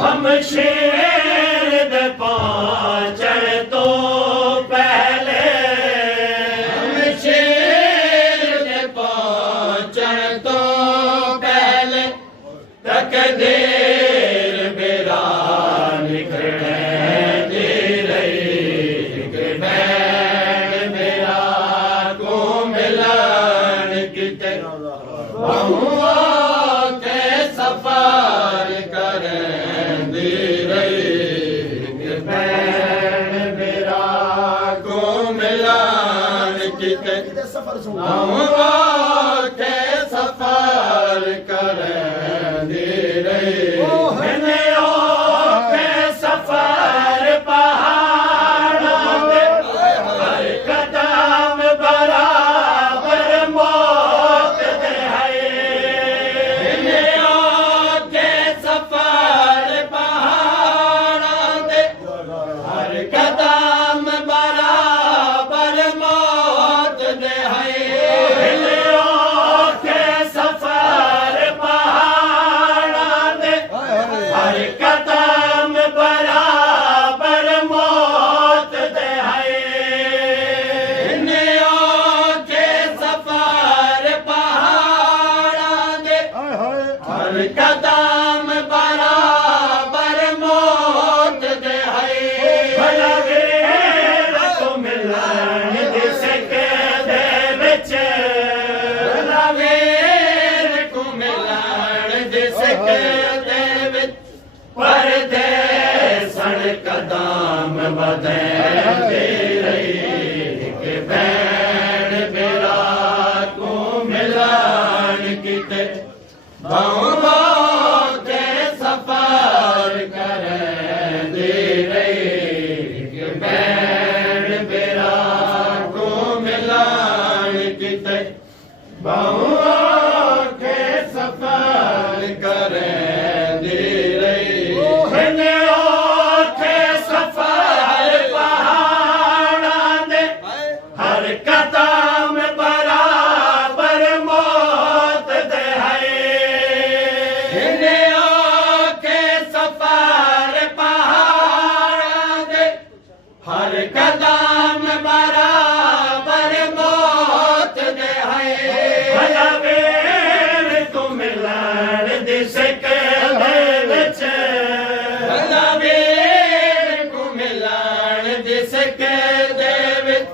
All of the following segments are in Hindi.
हम शेर दे पहुंचण तो पहले हम शेर दे पहुंचण तो पहले तकदीर मेरा निकलने दे रही कि बैठ मेरा को मिलन किते बहुआ के सफर करें दे रही कि बैठ मेरा को मिलन किते बहुआ के सफर करें दे रही कदम बराबर मौत दे भला वेर को मिलन दिसके दे विच भला वेर को मिलन दिसके दे विच परदेसन कदम बदे दे रही कि बैठ मेरा को मिलन किते बहुआ के सफर करें दे रही कि बैठ मेरा को मिलन किते बहुआ के सफर करें दे रही के सफर पहाड़ां दे हर कदम बराबर मौत दे हर कदम बराबर मौत दे भला वेर को मिलन दिसके दे विच भला वेर को मिलन दिसके दे विच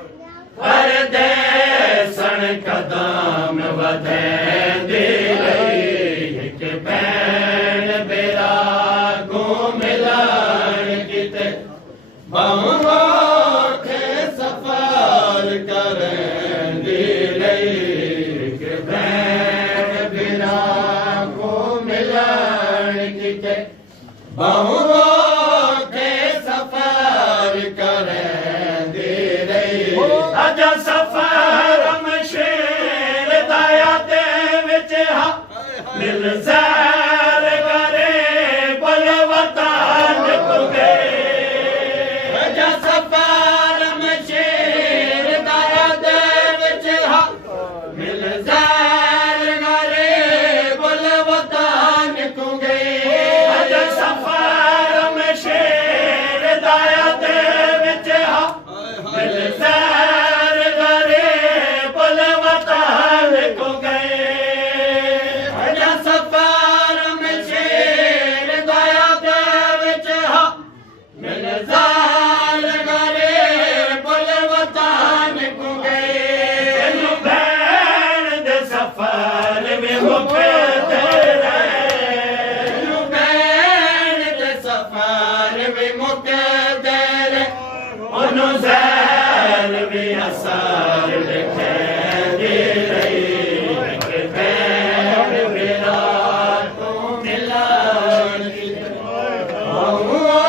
परदेसन कदम वधे दे रही कि बैठ मेरा को मिलन किते बहुआ के सफर करें दे रही कि बैठ मेरा को मिलन किते बहुआ के सफर करें दे रही अजा सफर हम शेर दया दे विच हा मिल ज़ैर करे बलवतान को गए सफर में शेर दया दे विच हा मिल ज़ैर करे बलवतान को गए सफर में शेर दया दे विच हा मिल ज़ैर करे बलवतान को गए सफर में शेर दया दे विच हा मिल ज़ैर सफर में मुक़द्दर उन्हों ज़ैर भी असर लिखे दे रही कि बैठ मेरा को मिलन बहुआ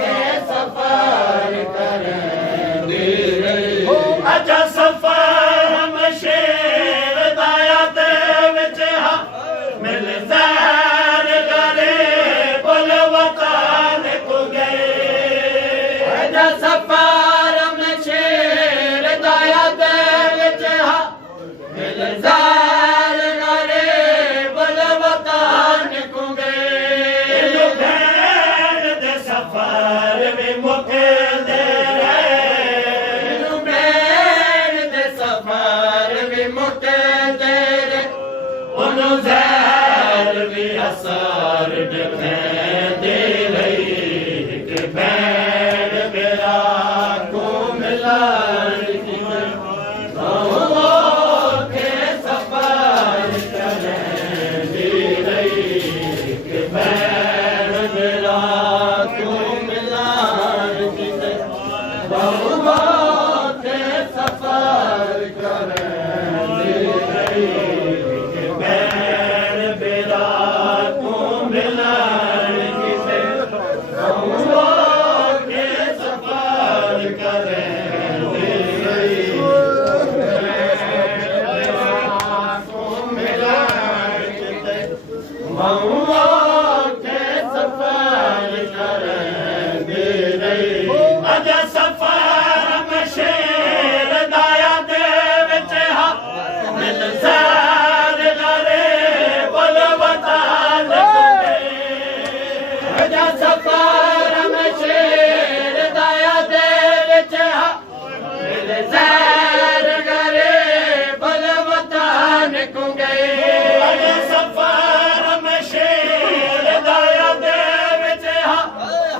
के सफर करें दे रही अच्छा सफर हम शेर दया दे विच हा मिल ज़ैर करे बलवतान को गए सफर में शेर दया दे असर दिखे रही कि बैठ मेरा को मिला के सफर करें दे रही कि बैठ मेरा को मिला के सफर करें दे रही कि बैठ मेरा को मिला के सफर करें दे रही अज सफर में शेर दाया दे विच हा मिल सैर लरे बलवता अज सफर में शेर दाया दे विच हा मिल सैर लरे बलवता निकुंगे अज सफर में शेर दाया दे विच हा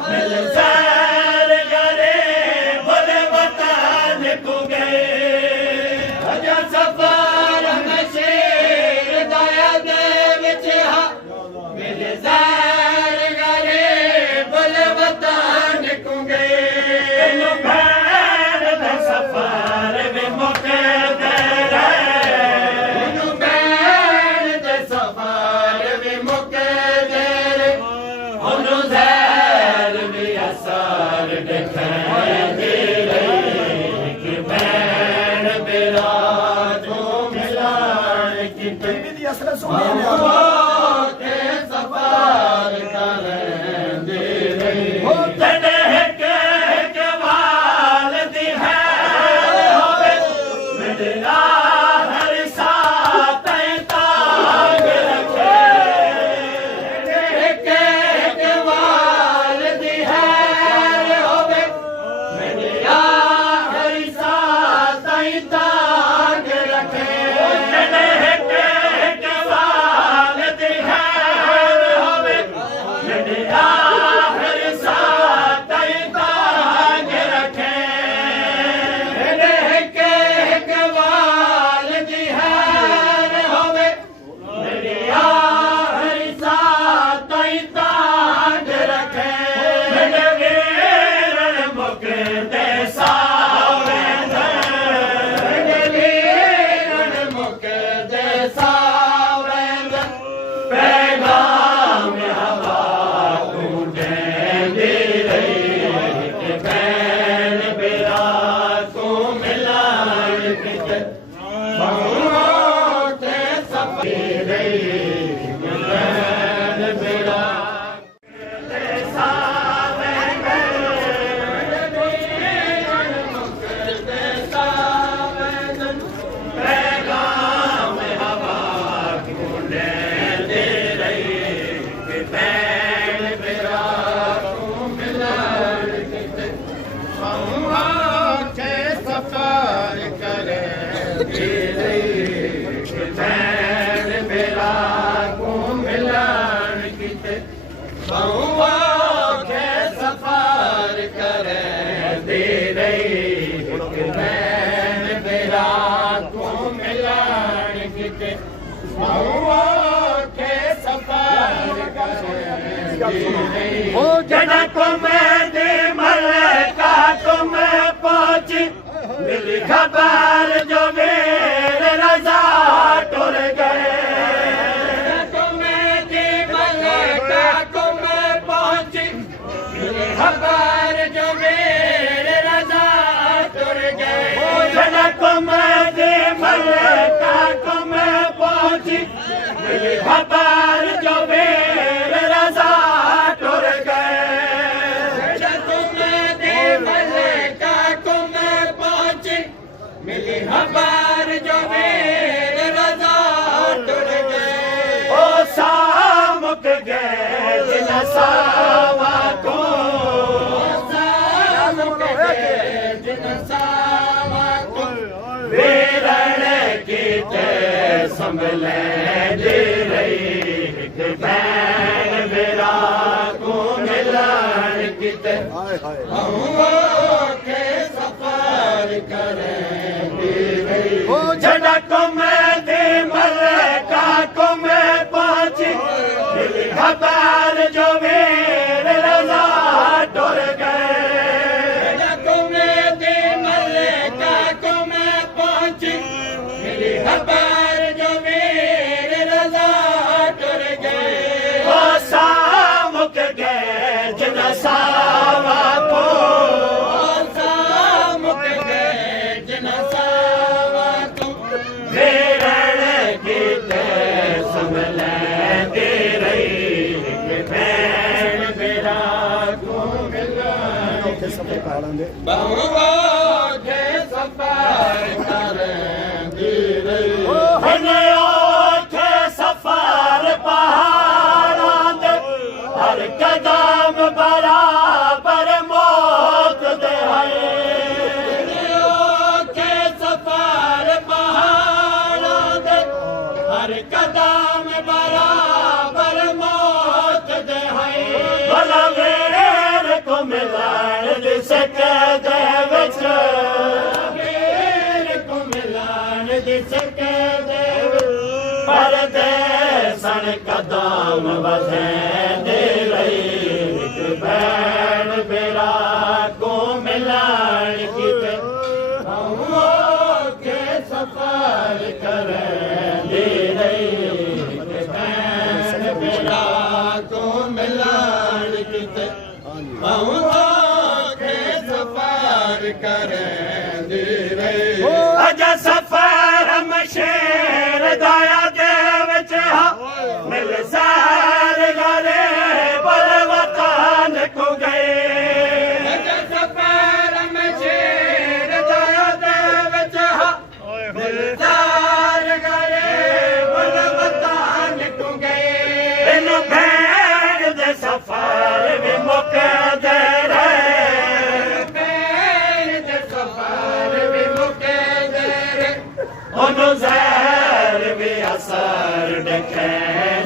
मिल सैर लरे बलवता निकुंगे अज सफर में शेर दाया दे विच हा मिल सैर लरे बलवता निकुंगे भैन दे सफर में मुके दे भैन दे सफर में मुके दे ओनु ज़हर भी असर दिखे दे रही कि भैन मेरा को मिला कि के सफर करें दे रही के वाल दी है होवे मेरा हर साथ ताग रखे के वाल दी है होवे मेरा हर साथ ताग रखे के वाल दी है होवे मेरा हर साथ ताग रखे के वाल दी है होवे मेरा हर साथ ताग रखे वीर मुके दे सावें वीर मुके दे सावें पैगाम हवा टूटे दे रही कि बैन बेरा को मिला के सफर रही कि बैन बेरा पैगाम हवा टूटे दे रही कि बैन बेरा को मिला के सफर करें दे रही कि बैन बेरा को मिला के सफर करें दे रही कि बैन बेरा को मिला के सफर करें दे रही जना को मैं दे मलका तुम पहुंची मिली खबर जो मेरे रजा टुर गए तुम्हें दे मलका तुम पहुंची मिली खबर जो मेरे रजा टुर गए जना को मैं दे मलका तुम पहुंची मिली खबर जो मेरे रजा टुर गए तुम्हें दे मलका तुम पहुंची मिली खबर जो मेरे रजा टुर गए ओ सामुक गए जिन सावा को सामुक गए जिन सावा को वीरण की संभले दे रही कीते के सफर करेंगे जड़ा को मैं दे मलका को मैं पहुंची मिली खबर जो मेरे रज़ा डर गए जड़ा को मैं दे मलका को मैं पहुंची मिली खबर जो मेरे रज़ा डर गए वो सामुक गए जिना सावा को सामुक गए जिना सावा को वेरण की समले दे रही भैन मेरा को मिला बहुआ के सफर करें दे रही सफर पहाड़ों दे हर कदम बराबर मौत दे के सफर पहाड़ों दे हर कदम बराबर मौत दे भला वेर को मिलान दिसे के दे विच वेर को मिलान दिसे के दे सन कदम बसे दे रही भैन बेरा को मिलान की के सफर करें दे रही भैन बेरा को मिलान की के सफर करें दे रही अजा सफर हम शेर दाया मिल सार गरे बलवतान को गए सफर में शेर दाया देव चाहा मिल सार गरे बलवतान को गए इन भैन दे सफर में मौका दे रहे भैन दे सफर में मौका दे रहे ओनो ज़हर भी असर देखे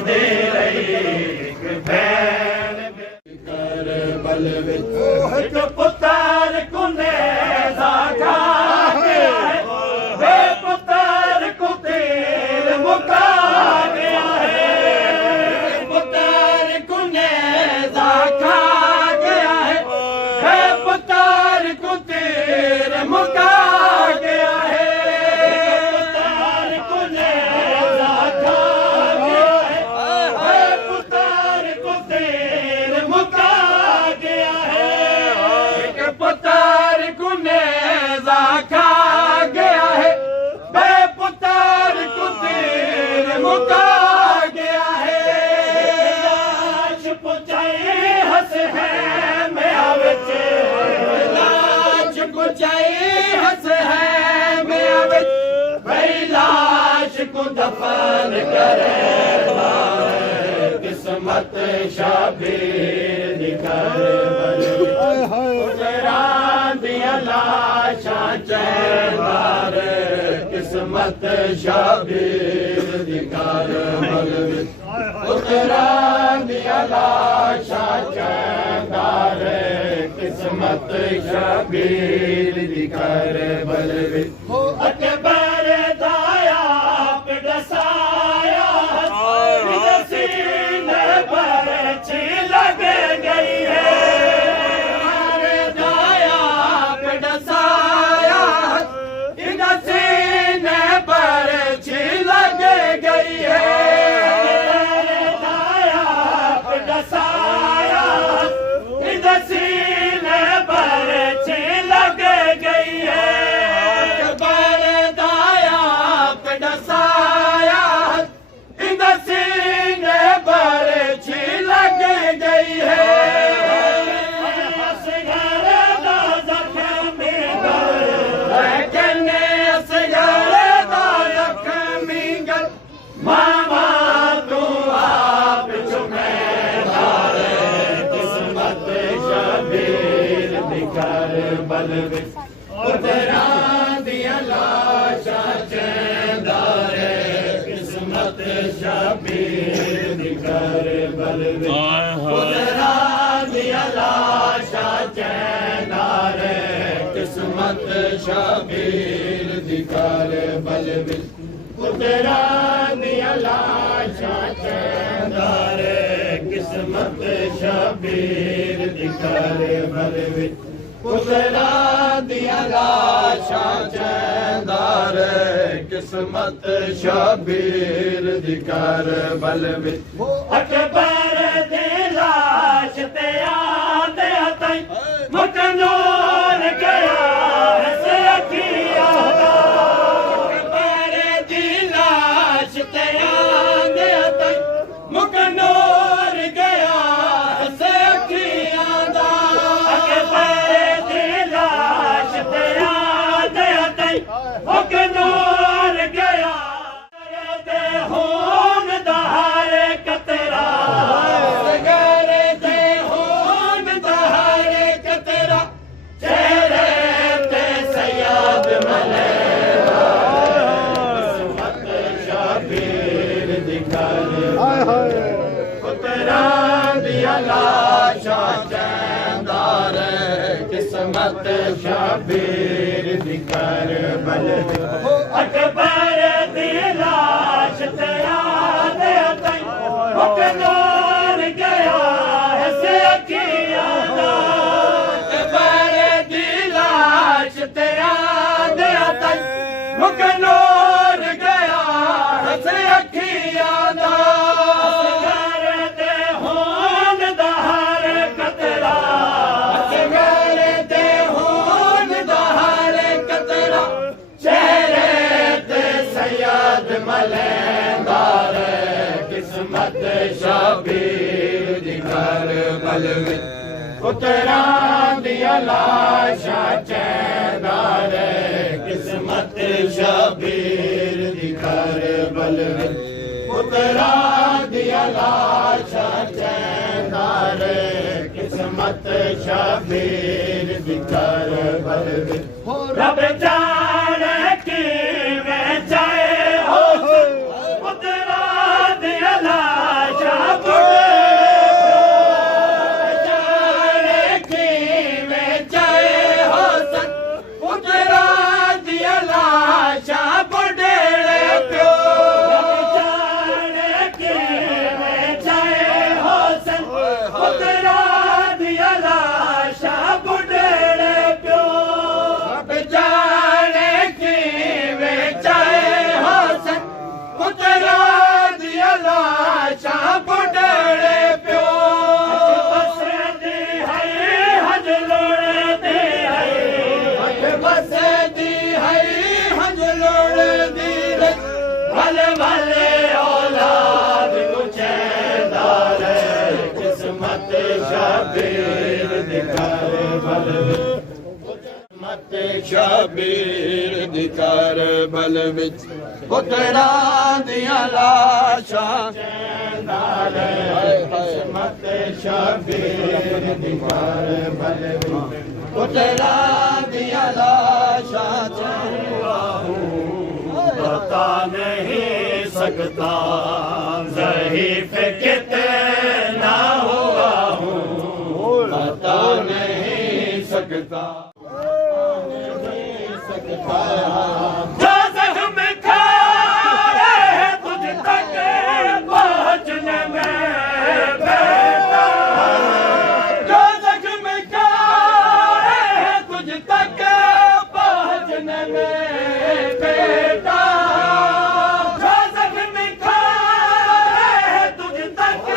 दे रही भैन कर बल विच एक पुत्र कुने साखा गया है वे पुत्र को तीर मुका गया है पुत्र कुने साखा गया है वे पुत्र को तीर मुका गया है दफन करे किस्मत शाबीर निकर दिया लाशा चैदार किस्मत शाबीर निकर दिया लाशा चैदार किस्मत शाबीर निकर बलवित अकबर दाया दसाया सीने पर लग गई है दाया दसाया सीने पर लग गई है दाया दसाया सीने पर लग गई है दिया लाशा चैदार किस्मत शाबीर निकर बलवित दिया लाशा किस्मत शबीर दिकार बल विच पुत्रा दिया लाशा चैंदार किस्मत शबीर दिकार बल विच पुत्रा दिया लाशा चैंदार किस्मत शबीर दिकार बल विच अकबर दी लाश ते आंदे ताई मुक नूर गया से अखिया दा अकबर दी लाश ते आंदे ताई मुक नूर गया से अखिया दा अकबर दी लाश ते आंदे ताई मुक नूर गया दे होन दहार कतरा सगरे दे होन दहार कतरा चेहरे ते सयाद मलेरा किस्मत शबीर दिकार पुत्रा दिया लाशा चैंदार किस्मत शबीर दिकार बल अकबर दी लाश ते आंदे ताई मुक नूर गया से अखिया दा अकबर दी लाश ते आंदे ताई मुक नूर गया से अखिया दा असगर दे होन दहार कतरा असगर दे होन दहार कतरा चेहरे ते सयाद मलेंदार किस्मत शबीर दिकार बल विच पुत्रा दिया लाशा चैंदार किस्मत शबीर दिकार बल विच पुत्रा दिया लाशा चैंदार किस्मत शबीर दिकार बल विच रब जाने की मैं चाहे हो पुत्रा दिया लाशा जाने की मैं चाहे हो पुत्रा दिया लाशा बुढ़ेड़े प्यो जाने की मैं चाहे हो पुत्रा दिया लाशा बुढ़ेड़े प्यो जाने की वे चाहे हो पुत्रा दिया लाशा बुढ़ेड़े प्यो बस दी है हज लोड़ दी है बस दी है हज लोड़ दी भल भले औलाद को चैंदार किस्मत शबीर दिकार बल किस्मत शबीर दिकार बल विच पुत्रा दिया लाशा चैंदार किस्मत शबीर दिकार बल विच पुत्रा दिया लाशा चैंदार बता नहीं सकता ज़हीफ़ कितना हुआ हूँ बता नहीं सकता जो ज़ख्म खाए तुझ तक पहुँचने में बेटा जो ज़ख्म खाए तुझ तक पहुँचने में बेटा जो ज़ख्म खाए तुझ तक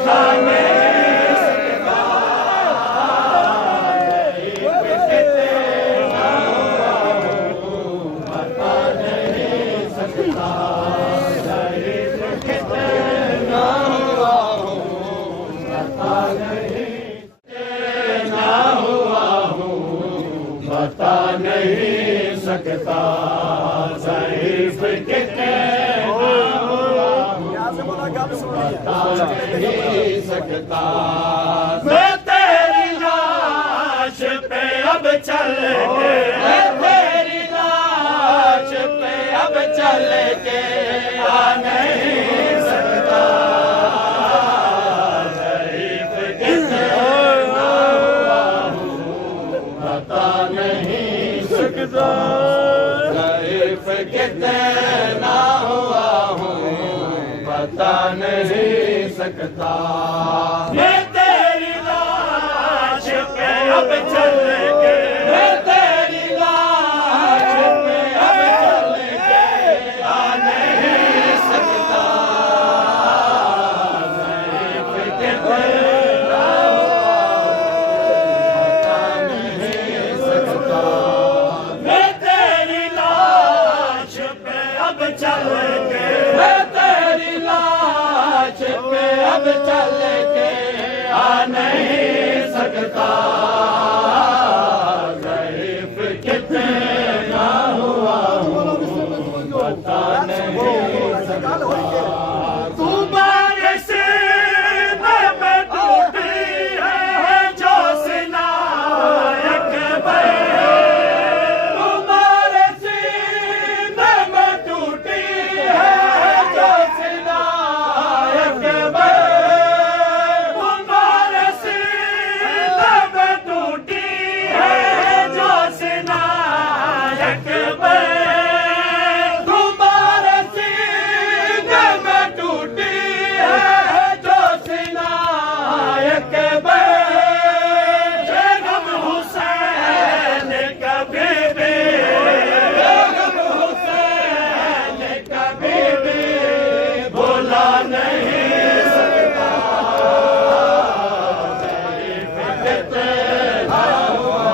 दिखा नहीं सकता, बता नहीं सकता, कितना हुआ हूँ बता नहीं सकता, ज़ईफ़ कितना बता नहीं सकता। मैं तेरी लाश पे अब चल के, मैं तेरी लाश पे अब चल के आ नहीं सकता, ज़ईफ़ कितना हुआ हूँ बता नहीं सकता, ज़ईफ़ कितना हुआ हूँ बता नहीं सकता। मैं तेरी लाश पे अब चल के, मैं तेरी लाश पे अब चल के आ नहीं सकता, ज़ईफ़ कितना बता नहीं सकता। मैं तेरी लाश पे अब चल के, मैं तेरी लाश पे अब चल के आ नहीं सकता, ज़ईफ़ कितना हुआ हूँ बता नहीं सकता। तुम्हारे सीने में टूटी है जो सिनायक तुम्हारे सीने में टूटी है जो सिनायक तुम्हारे सीने में टूटी है जो सिनायक तुम्हारे सीने में टूटी है जो सिनायक बेगम हुसैन कभी भी, बेगम हुसैन कभी भी भुला नहीं सकता, ज़ईफ़ कितना हुआ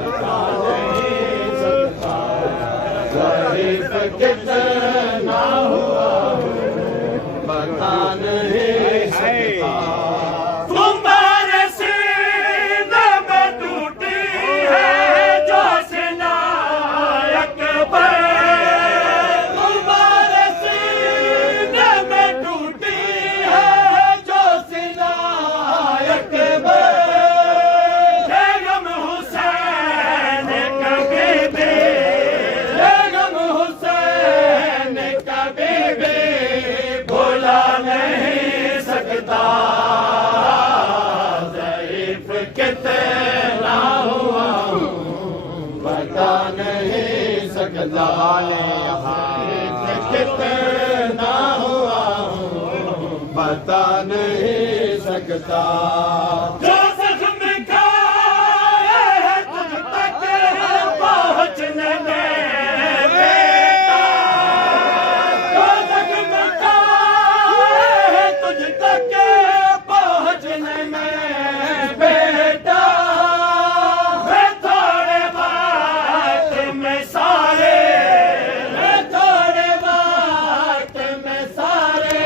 बता नहीं सकता, ज़ईफ़ कितना हुआ बता नहीं सकता। तुम्हारे सीने में टूटी है जो सिनायक तुम्हारे सीने में टूटी है जो सिनायक बेगम हुसैन कभी भी, बेगम हुसैन कभी भी भुला नहीं सकता, ज़ईफ़ कितना हुआ हूँ बता नहीं सकता, ज़ईफ़ कितना हुआ हूँ बता नहीं सकता। जो ज़ख्म खाए है तुझ तक पहुँचने में बेटा, जो ज़ख्म खाए है तुझ तक पहुँचने में बेटा, मैं थोड़े वक्त में सारे, मैं थोड़े वक्त में सारे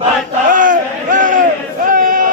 बता नहीं सकता,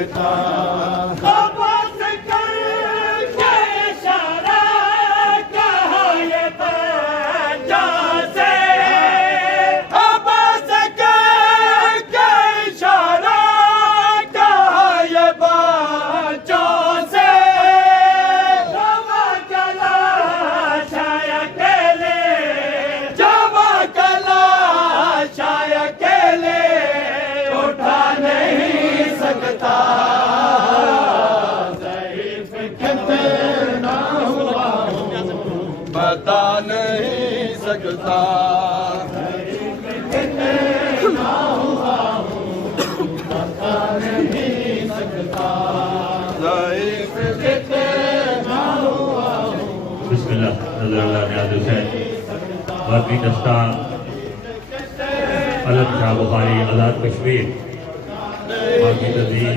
सकता। आवाज करके इशारा कहा ये बच्चों से, आवाज करके इशारा कहा ये बच्चों से। जमा चला छाया अकेले, जमा कला शाय अकेले उठा नहीं सकता। ज़ईफ़ कितना हुआ हूँ बता नहीं सकता। ज़ईफ़ कितना हुआ हूँ बता नहीं सकता। ज़ईफ़ कितना हुआ हूँ। बिस्मिल्लाह नज़रुल्लाह नियाज़ हुसैन बातमी दस्ता अलम शाह बुखारी आज़ाद कश्मीर बाकी तज़ीम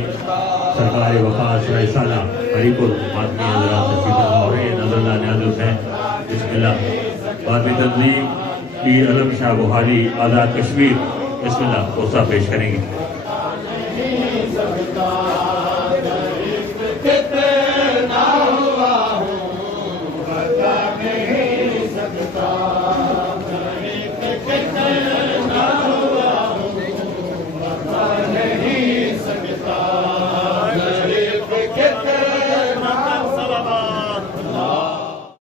सरकार वफास रईसाना हरीपुर मातमी हज़रात तशरीफ़ और नज़रुल्लाह नियाज़ हुसैन बिस्मिल्लाह बातमी तज़ीम पीर अलम शाह बुखारी आज़ाद कश्मीर बिस्मिल्लाह कोसा पेश करेंगे।